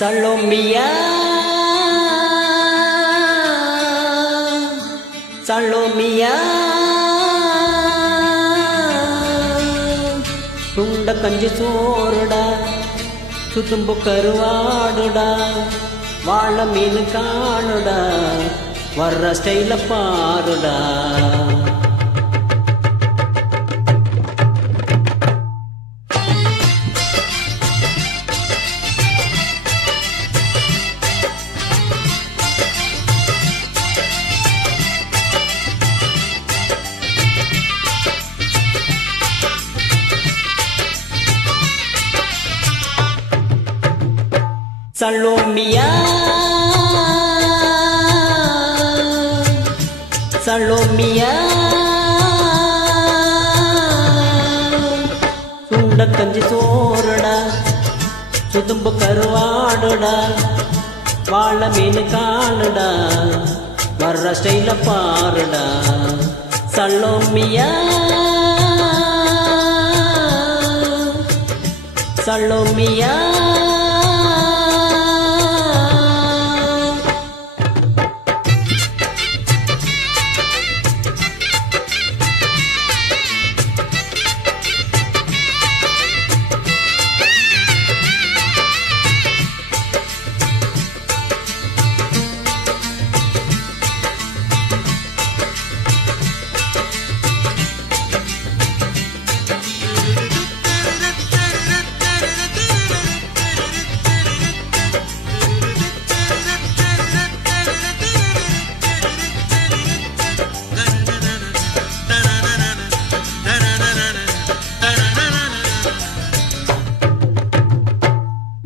Salomia, Salomia, Tunda kanji soruda, Sutumbu karuvaduda, Vaala meenu kaanuda, Varra style paaruda. Salomia, Salomia, Sunda kanji soruda, Sutumbu karuvaduda, Vaala meenu kaanuda, Varra style paaruda. Salomia, Salomia.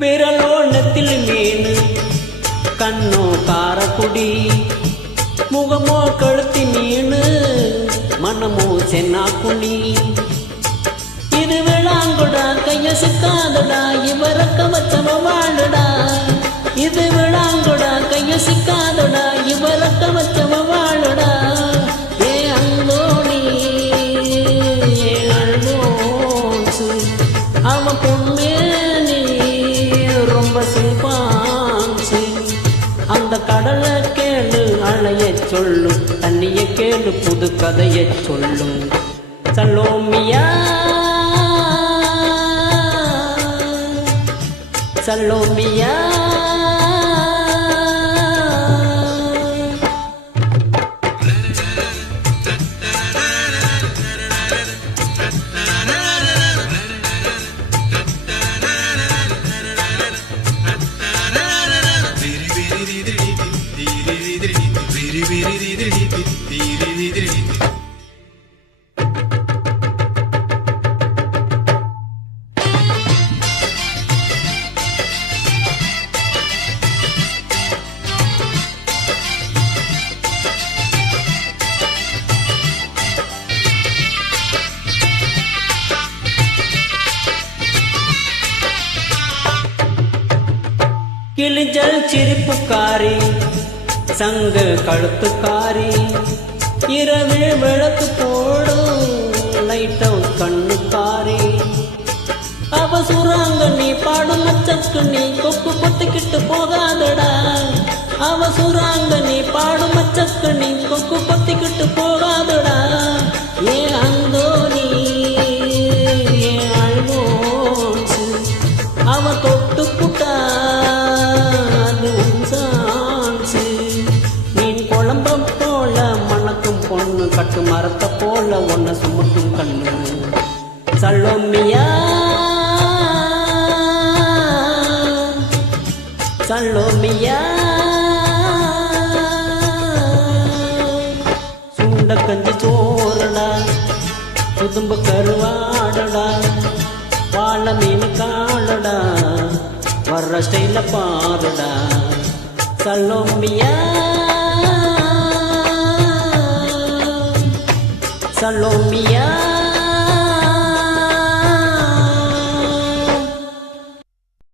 விரலோணத்தில் மீன் கண்ணோ காரக்குடி முகமோ கழுத்தி மீன் மனமோ சென்னாக்குனி இது விளாங்குடா கைய சிக்காதடா இவரக்க வச்சவ வாழுடா இது விளாங்குடா கைய சிக்காதடா இவரக்க வச்சவ வாழுடா ஏ அங்கோணி ஏ அல்போன்சு அவ பொண்ணு அந்த கடலை கேளு அலைய சொல்லும் தண்ணிய கேளு புது கதைய சொல்லும் சலோமியா சலோமியா கிளிஞ்சல் சிரிப்புக்காரி சங்க கழுத்துக்காரி இரவில் விளக்கு போடும் லைட் அவுட் கண்ணுக்காரி அவ சுராங்க நீ பாடும் மச்சக்கு நீ கொக்கு பொத்திக்கிட்டு போகாதடா அவ சுராங்க நீ பாடும் மச்சக்கு நீ கொக்கு பொத்திக்கிட்டு போகாதடா ஏ அந்தோனி ஏ அல்போன்சு அவ தொட்டு புட்டா பொண்ணு கட்டு மரத்தை போல ஒன்ன சுமக்கும் கண்ணு சலோமியா சலோமியா சுண்ட கஞ்சி சோறுடா சுதும்பு கருவாடடா வாழ மீன் காலடா வர்ற ஸ்டைல பாருடா சலோமியா Salomia.